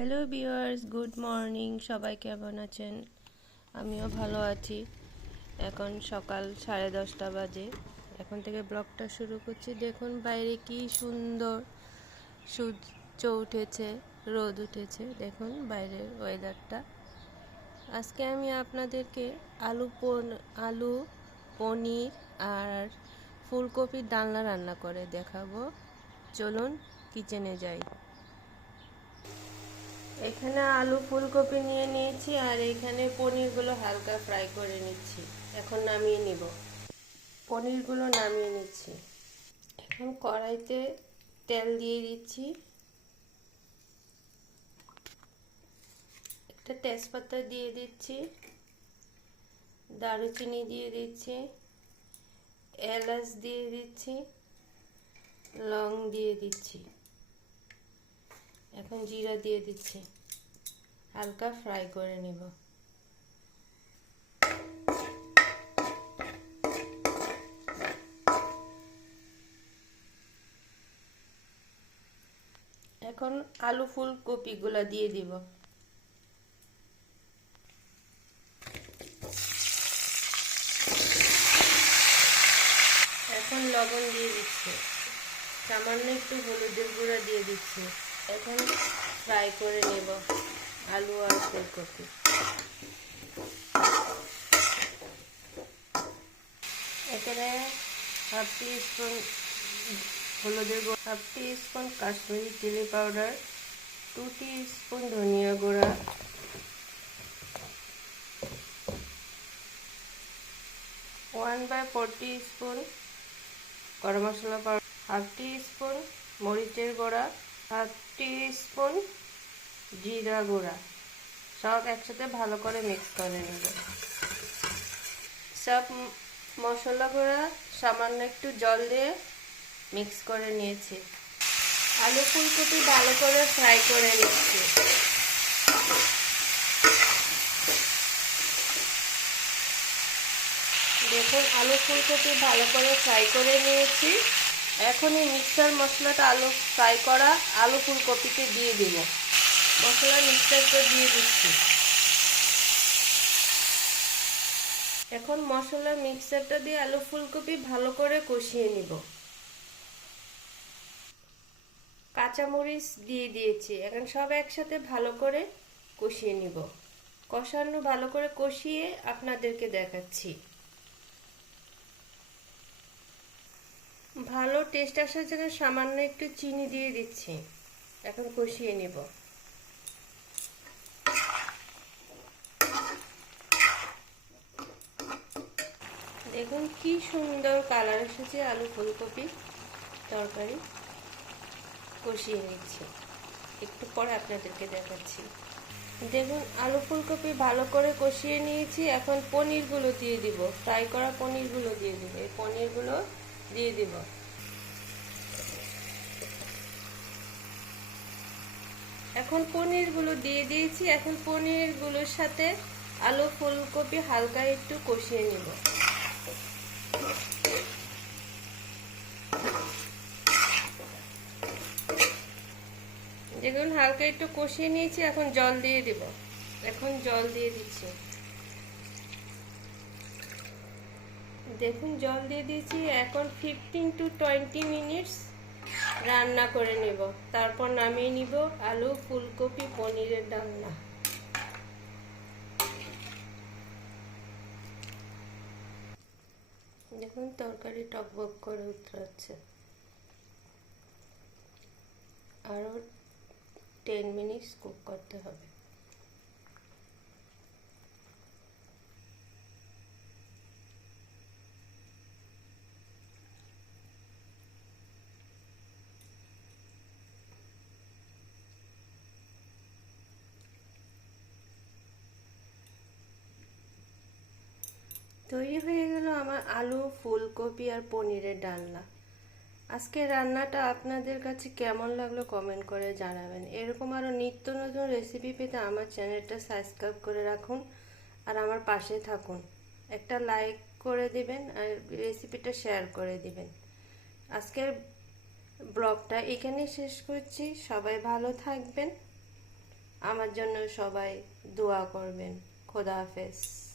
Hello viewers, good morning. সবাই কেমন আছেন? আমিও ভালো আছি। এখন সকাল সাড়ে দশটা বাজে। এখন থেকে ব্লগটা শুরু করছি। দেখুন বাইরে কি সুন্দর সূর্য উঠেছে, রোদ উঠেছে। দেখুন বাইরের ওয়েদারটা আজকে আমি আপনাদেরকে আলু পন, আলু, পনির আর ফুলকপির ডালনা রান্না করে দেখাবো। চলুন কিচেনে যাই। এখানে আলু ফুলকপি নিয়ে নিয়েছি আর এখানে পনিরগুলো হালকা ফ্রাই করে নিচ্ছি। এখন নামিয়ে নিব। পনিরগুলো নামিয়ে নিচ্ছি। এখন কড়াইতে তেল দিয়ে দিচ্ছি। একটা তেজপাতা দিয়ে দিচ্ছি। দারুচিনি দিয়ে দিচ্ছি। এলাচ দিয়ে দিচ্ছি। লং দিয়ে দিচ্ছি। এখন জিরা দিয়ে দিচ্ছি। হালকা ফ্রাই করে নেব। এখন আলু ফুলকপিগুলো দিয়ে দিব। এখন লবণ দিয়ে দিচ্ছি। সামান্য একটু হলুদের গুঁড়া দিয়ে দিচ্ছি। এখন ফ্রাই করে নেব আলু আর ফুলকপি। এখানে হাফ টি স্পুন হলুদের গুঁড়া half teaspoon Kashmiri chilli powder two teaspoon ধনিয়া গুঁড়া। One by four teaspoon garam masala powder half teaspoon মরিচের গুঁড়া। হাফ স্পুন জিরা গুঁড়া। সব একসাথে ভালো করে মিক্স করে নেব। সব মশলা গুঁড়া সামান্য একটু জল দিয়ে মিক্স করে নিয়েছি। আলু ফুলকপি ভালো করে ফ্রাই করে নিচ্ছি। দেখুন, আলু ফুলকপি ভালো করে ফ্রাই করে নিয়েছি। এখন এই মিক্সার মশলাটা আলু ফ্রাই করা আলু ফুলকপিতে দিয়ে দিব। মশলা মিক্সারটা দিয়ে দিচ্ছি। এখন মশলা মিক্সারটা দিয়ে আলু ফুলকপি ভালো করে কষিয়ে নিব। কাঁচামরিচ দিয়ে দিয়েছি। এখন সব একসাথে ভালো করে কষিয়ে নিব। কষানো ভালো করে কষিয়ে আপনাদেরকে দেখাচ্ছি। ভালো টেস্ট আসার জন্য সামান্য একটু চিনি দিয়ে দিচ্ছি। এখন কষিয়ে নিব। দেখুন কি সুন্দর কালার এসেছে আলু ফুলকপি তরকারি। কষিয়ে নিচ্ছি। একটু পরে আপনাদেরকে দেখাচ্ছি। দেখুন আলু ফুলকপি ভালো করে কষিয়ে নিয়েছি। এখন পনিরগুলো দিয়ে দিব। ফ্রাই করা পনিরগুলো দিয়ে দিব। এই পনিরগুলো দিয়ে দিব। এখন পনিরগুলো দিয়ে দিয়েছি। এখন পনিরগুলোর সাথে আলু ফুলকপি হালকা একটু কষিয়ে নিব। দেখুন, হালকা একটু কষিয়ে নিয়েছি। এখন জল দিয়ে দিব। এখন জল দিয়ে দিচ্ছি। দেখুন, জল দিয়ে দিয়েছি। এখন ফিফটিন টু টোয়েন্টি মিনিটস রান্না করে নেব। তারপর নামিয়ে নিব আলু, ফুলকপি, পনিরের ডালনা। দেখুন, তরকারি টকবক করে উতরাচ্ছে। আরও টেন মিনিটস কুক করতে হবে। তৈরি হয়ে গেল আমার আলু, ফুলকপি আর পনিরের ডালনা। আজকে রান্নাটা আপনাদের কাছে কেমন লাগল কমেন্ট করে জানাবেন। এরকম আরও নিত্য নতুন রেসিপি পেতে আমার চ্যানেলটা সাবস্ক্রাইব করে রাখুন আর আমার পাশে থাকুন। একটা লাইক করে দিবেন আর রেসিপিটা শেয়ার করে দিবেন। আজকের ব্লগটা এখানেই শেষ করছি। সবাই ভালো থাকবেন। আমার জন্য সবাই দোয়া করবেন। খোদা হাফেজ।